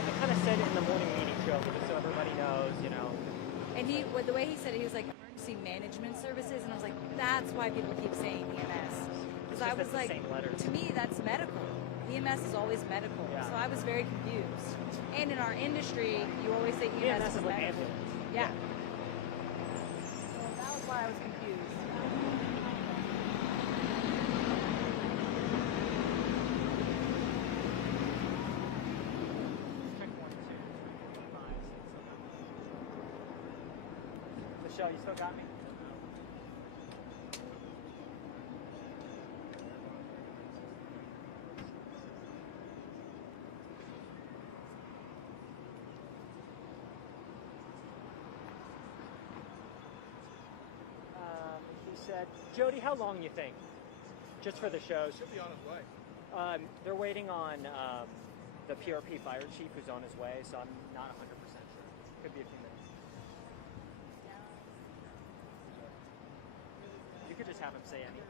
I kind of said it in the morning meeting show, just so everybody knows, you know. And the way he said it, he was like emergency management services, and I was like, that's why people keep saying EMS. Because I was like, to me, that's medical. EMS is always medical, so I was very confused. And in our industry, you always say EMS is like medical. ambulance. Yeah. So that was why I was confused. Michelle, you still got me? He said, Jody, how long you think? Just for the shows. Should be on his way. They're waiting on the PRP fire chief who's on his way, so I'm not 100% sure. Could be a few minutes. You could just have him say anything.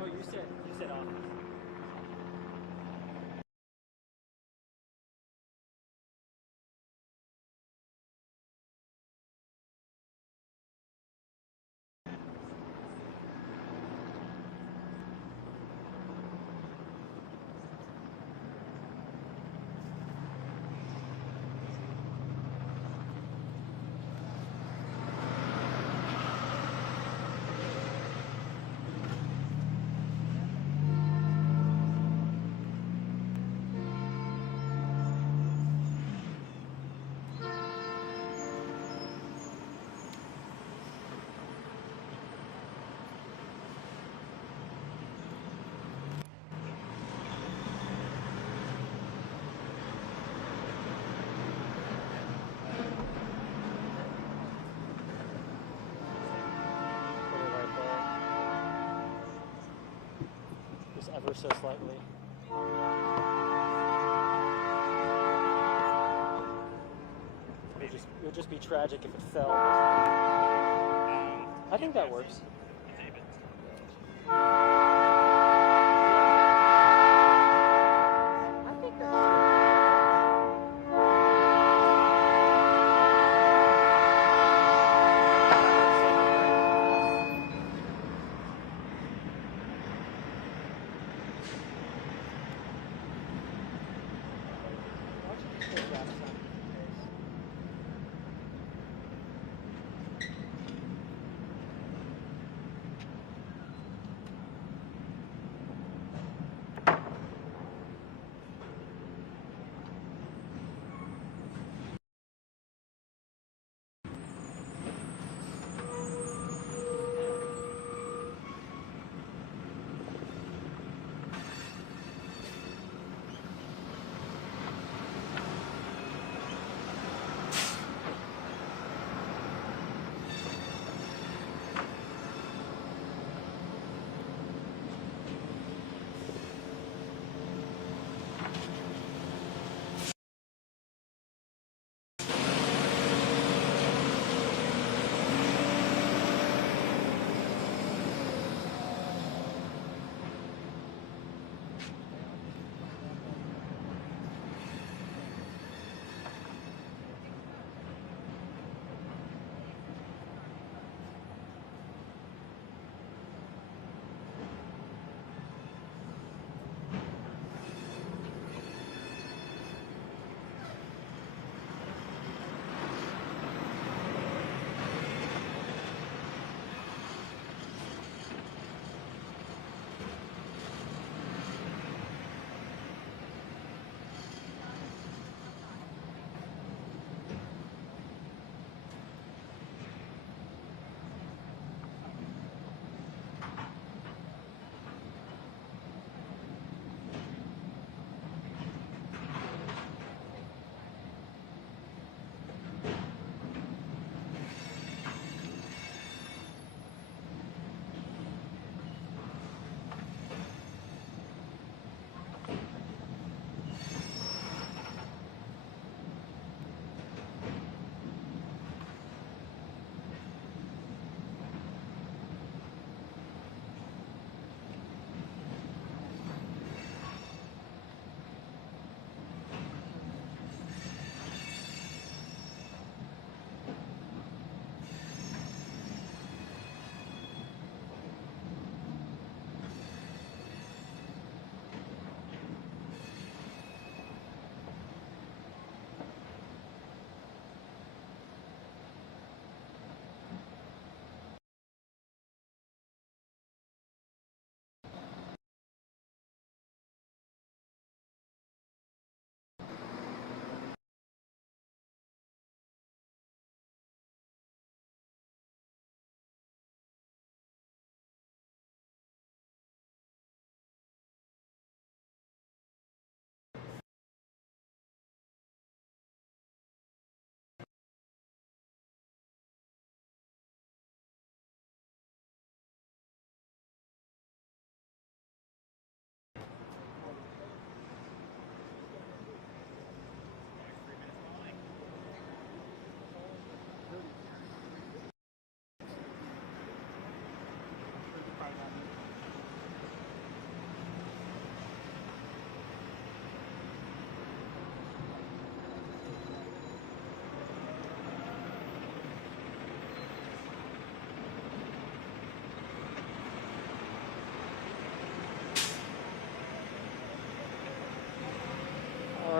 Oh, you said off. Ever so slightly. It would just be tragic if it fell. I think that works.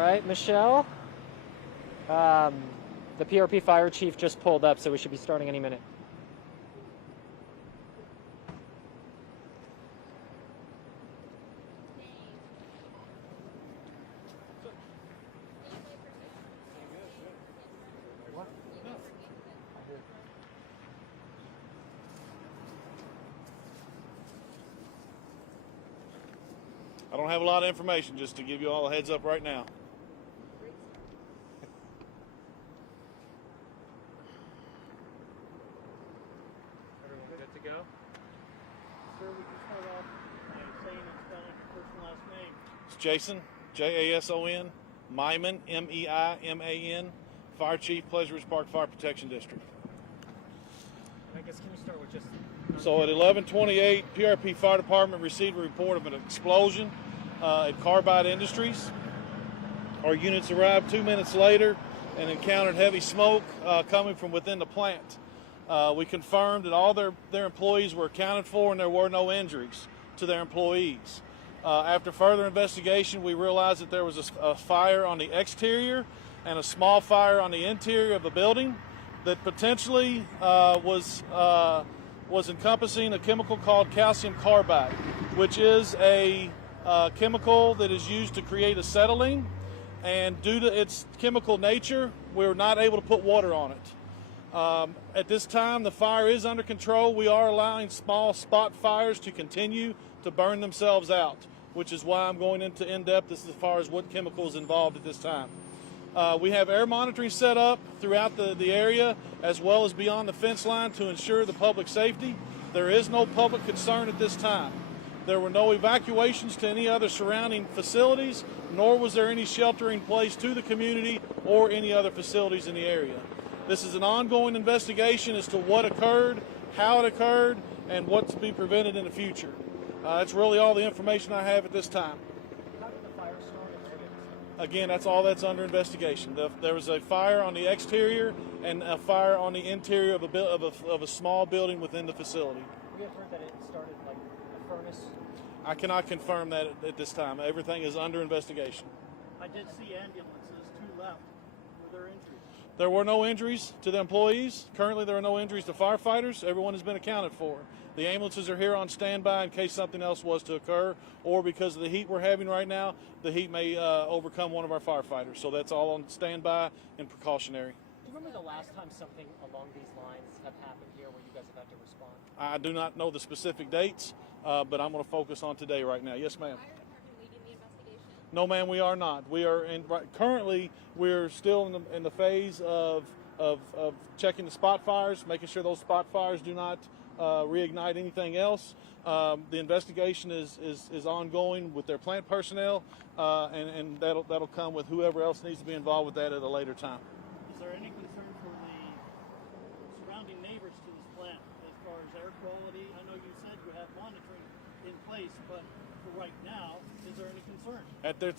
right, Michelle. The PRP fire chief just pulled up, so we should be starting any minute. I don't have a lot of information, just to give you all a heads up right now. Everyone good to go? Sir, would you start off by saying and spelling your first and last name? It's Jason, Jason, Myman, Meiman, Fire Chief, Pleasure Ridge Park Fire Protection District. I guess can you start with just... So at 11:28, PRP Fire Department received a report of an explosion at Carbide Industries. Our units arrived 2 minutes later and encountered heavy smoke coming from within the plant. We confirmed that all their employees were accounted for and there were no injuries to their employees. After further investigation, we realized that there was a fire on the exterior and a small fire on the interior of the building that potentially was encompassing a chemical called calcium carbide, which is a chemical that is used to create acetylene, and due to its chemical nature, we were not able to put water on it. At this time, the fire is under control. We are allowing small spot fires to continue to burn themselves out, which is why I'm going into in-depth as far as what chemical is involved at this time. We have air monitoring set up throughout the area as well as beyond the fence line to ensure the public safety. There is no public concern at this time. There were no evacuations to any other surrounding facilities, nor was there any sheltering place to the community or any other facilities in the area. This is an ongoing investigation as to what occurred, how it occurred, and what to be prevented in the future. That's really all the information I have at this time. How did the fire start? Again, that's all that's under investigation. There was a fire on the exterior and a fire on the interior of a small building within the facility. We have heard that it started like a furnace. I cannot confirm that at this time. Everything is under investigation. I did see ambulances, 2 left. Were there injuries? There were no injuries to the employees. Currently, there are no injuries to firefighters. Everyone has been accounted for. The ambulances are here on standby in case something else was to occur, or because of the heat we're having right now, the heat may overcome one of our firefighters. So that's all on standby and precautionary. Do you remember the last time something along these lines have happened here where you guys have had to respond? I do not know the specific dates, but I'm going to focus on today right now. Yes, ma'am. Fire department leading the investigation? No, ma'am, we are not. We are currently we're still in the phase of checking the spot fires, making sure those spot fires do not reignite anything else. The investigation is ongoing with their plant personnel, and that'll come with whoever else needs to be involved with that at a later time. Is there any concern for the surrounding neighbors to this plant as far as air quality? I know you said you have monitoring in place, but for right now, is there any concern?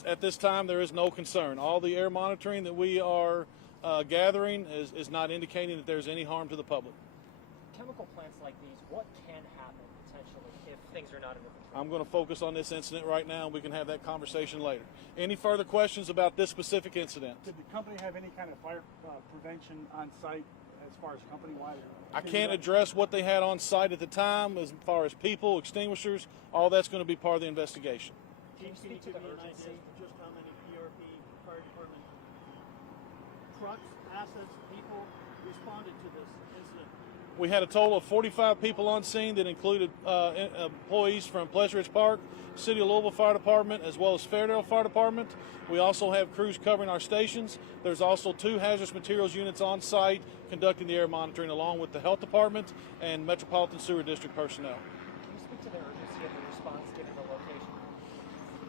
At this time, there is no concern. All the air monitoring that we are gathering is not indicating that there's any harm to the public. Chemical plants like these, what can happen potentially if things are not under control? I'm going to focus on this incident right now, and we can have that conversation later. Any further questions about this specific incident? Did the company have any kind of fire prevention on site as far as company-wide? I can't address what they had on site at the time as far as people, extinguishers. All that's going to be part of the investigation. Can you speak to give the me an idea urgency? as to just how many PRP fire department trucks, assets, people responded to this incident? We had a total of 45 people on scene that included employees from Pleasure Ridge Park, City of Louisville Fire Department, as well as Fairdale Fire Department. We also have crews covering our stations. There's also 2 hazardous materials units on site conducting the air monitoring, along with the Health Department and Metropolitan Sewer District personnel. Can you speak to the urgency of the response given the location?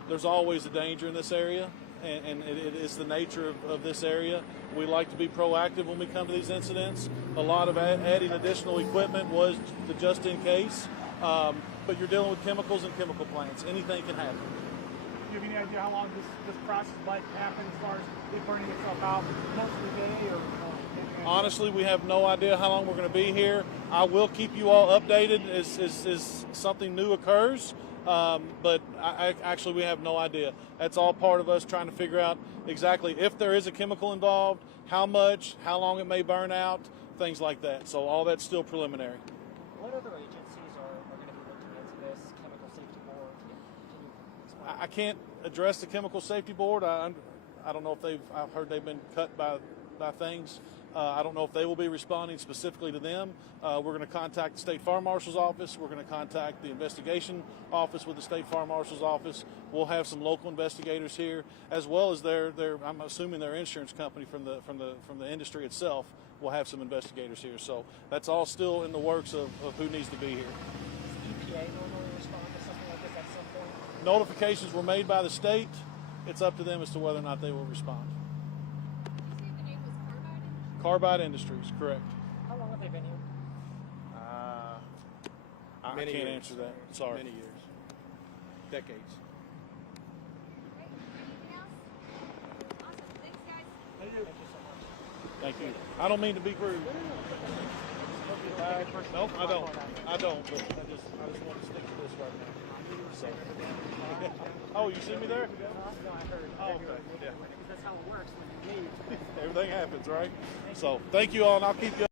There's always a danger in this area, and it is the nature of this area. We like to be proactive when we come to these incidents. A lot of adding additional equipment was the just in case, but you're dealing with chemicals and chemical plants. Anything can happen. Do you have any idea how long this process might happen as far as it burning itself out? Most of the day, or? Honestly, we have no idea how long we're going to be here. I will keep you all updated as something new occurs. but actually we have no idea. That's all part of us trying to figure out exactly if there is a chemical involved, how much, how long it may burn out, things like that. So all that's still preliminary. What other agencies are going to be looking into this? Chemical Safety Board? Can you explain? I can't address the Chemical Safety Board. I don't know if I've heard they've been cut by things. I don't know if they will be responding specifically to them. We're going to contact the State Fire Marshal's office. We're going to contact the investigation office with the State Fire Marshal's office. We'll have some local investigators here, as well as I'm assuming their insurance company from the industry itself will have some investigators here. So that's all still in the works of who needs to be here. Does EPA normally respond to something like this at some point? Notifications were made by the state. It's up to them as to whether or not they will respond. Did you say the name was Carbide? Carbide Industries, correct. How long have they been here? I can't answer that. Sorry. Many years. Decades. Great. Anything else? Awesome. Thanks, guys. Thank you so much. Thank you. I don't mean to be rude. Nope, I don't. I don't, but I just want to stick to this right now. So. Oh, you see me there? No, I heard. Oh, okay. Yeah. Because that's how it works when you leave. Everything happens, right? So, thank you all, and I'll keep you